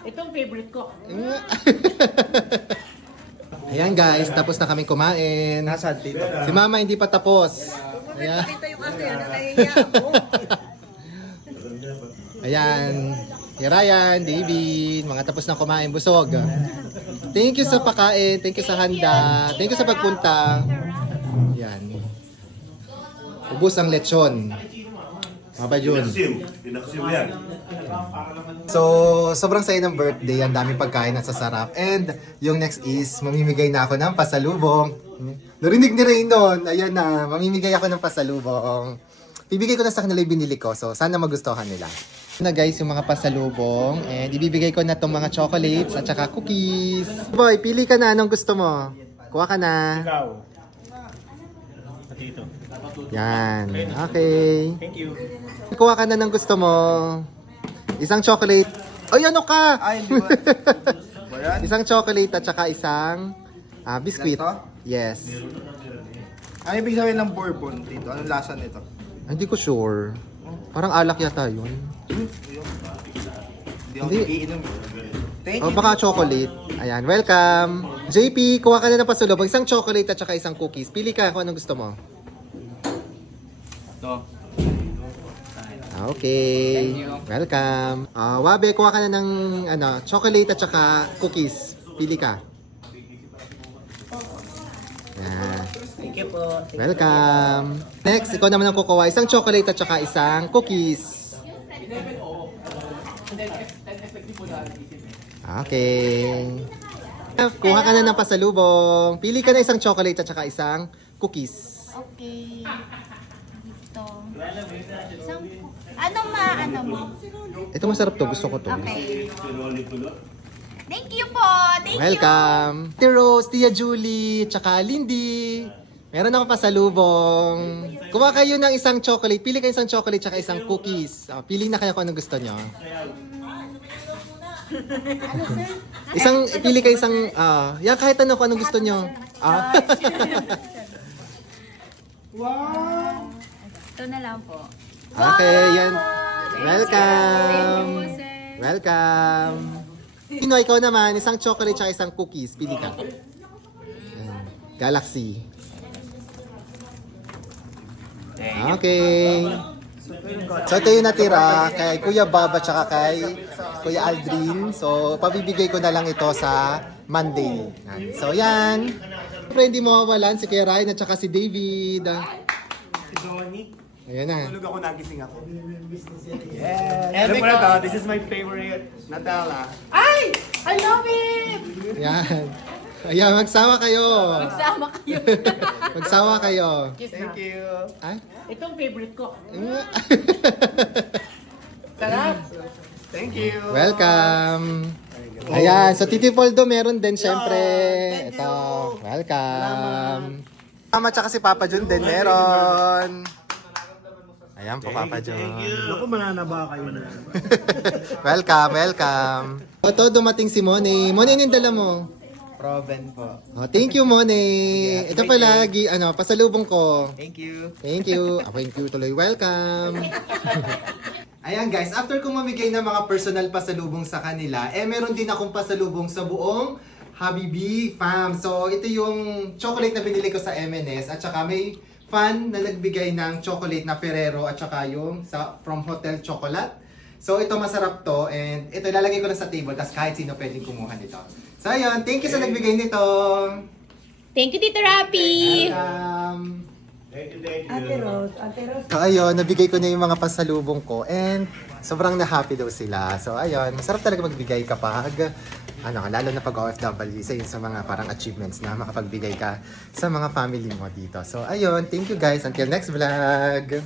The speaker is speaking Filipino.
Ito ang favorite ko. Ayan guys, tapos na kaming kumain. Nasaan dito? Si Mama hindi pa tapos. Ayan. Dito yung ate, ano, nahihiya ako. Ayan. Si Ryan, David, mga tapos na kumain, busog. Thank you sa pakain, thank you sa handa, thank you sa pagpunta. Ayan. Ubus ang lechon. Maba Jun. Pinaksiw yan. So, sobrang saya ng birthday. Ang daming pagkain at sasarap. And yung next is, mamimigay na ako ng pasalubong. Narinig ni Raynon. Ayan na, mamimigay ako ng pasalubong. Bibigay ko na sa kanila yung binili ko. So, sana magustuhan nila. Ito na guys, yung mga pasalubong. And ibibigay ko na itong mga chocolates at saka cookies. Boy, pili ka na. Anong gusto mo? Kuha ka na. Ikaw. Dito. Yan. Okay. Thank you. Kuha ka na ng gusto mo. Isang chocolate. Ay, ano ka? Ay, hindi ba? Ba yan? Isang chocolate at saka isang biscuit. Ganito? Yes. Ano ibig sabihin ng bourbon dito? Anong lasa nito? Hindi ko sure. Parang alak yata yun. Hindi ako Hindi. nagiinom. Thank O you. baka chocolate. Ayan, welcome. JP, kuha ka na ng pasulubong. Isang chocolate at saka isang cookies. Pili ka kung anong gusto mo. Ito. Okay. Welcome. Wabe, kuha ka na ng chocolate at saka cookies. Pili ka. Yan. Thank you po. Welcome. Next, ikaw naman ang kukuha. Isang chocolate at saka isang cookies. Okay. Kuha ka na ng pasalubong. Pili ka na isang chocolate at saka isang cookies. Okay. Dito. Ano mo? Ito masarap to. Gusto ko to. Okay. Thank you po. Thank you. Welcome. Tia Rose, Tia Julie, tsaka Lindy. Meron ako pasalubong. Kuha kayo ng isang chocolate. Pili kayo isang chocolate tsaka isang cookies. Pili na kayo kung anong gusto nyo. Pili kayo isang, yan kahit ano kung anong gusto nyo. Ito na lang po. Okay, yan. Thank Welcome. you, sir. Welcome. Sino, ikaw naman, isang chocolate tsaka isang cookies. Pili ka. Ayan. Galaxy. Okay. So ito yung natira kay Kuya Bob at saka kay Kuya Aldrin. So pabibigay ko na lang ito sa Monday. Yan. So yan. Siyempre hindi mawawalan si Kuya Ryan at saka si David. Si Donnie. Ayan na. Tulog ako, nagising ako. Yes! Alam mo na to, this is my favorite Nutella. Ay! I love it! Yan. Ayan, magsawa kayo. Magsama kayo. Magsawa kayo. Kiss Thank na. you. Ay? Ito ang favorite ko. Sarap. Thank you. Welcome. Ayan, so Titi Poldo meron din syempre. Thank Ito, you. welcome. Mama tsaka si Papa Jun din meron. Ayan po Papa Jun. Ako, mananaba kayo na. Welcome, welcome. Ito, dumating si Monay. Monay, ano yung dala mo? Proven po. Oh, thank you, Monay. Ito pala, pasalubong ko. Thank you. Thank you. Thank you tuloy. Welcome. Ayan guys, after kong mamigay ng mga personal pasalubong sa kanila, meron din akong pasalubong sa buong Habibi fam. So, ito yung chocolate na binili ko sa M&S at saka may fan na nagbigay ng chocolate na Ferrero at saka yung from Hotel Chocolate. So, ito masarap to and ito ilalagay ko na sa table tapos kahit sino pwedeng kumuha nito. So, ayun. Thank you sa nagbigay nito. Thank you, Tito Rapi. Welcome. Ate Rose, Ate Rose. So ayun, nabigay ko na yung mga pasalubong ko and sobrang na-happy daw sila. So ayun, masarap talaga magbigay kapag lalo na pag OFW, isa yun sa mga parang achievements na makapagbigay ka sa mga family mo dito. So ayun, thank you guys. Until next vlog!